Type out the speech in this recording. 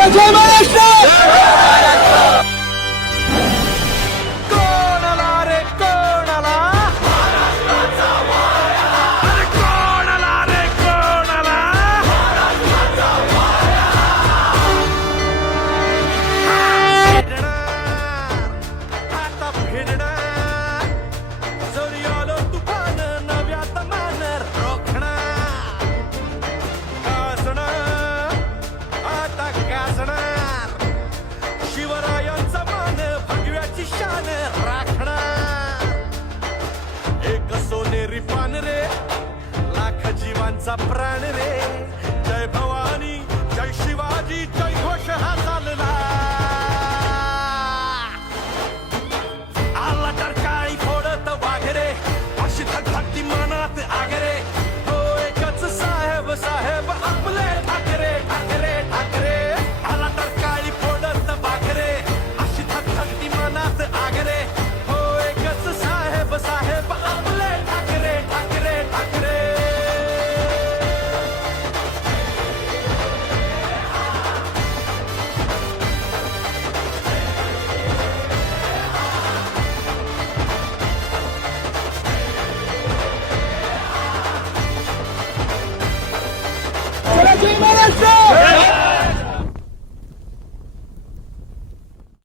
يا लाख प्राण रे. जय भवानी. ¡Chimenez!